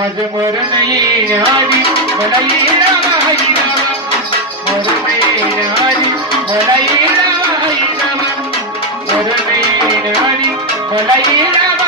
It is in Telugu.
మజ మరణయారి మరణయారి మరణయారి మరణయారి మరణయారి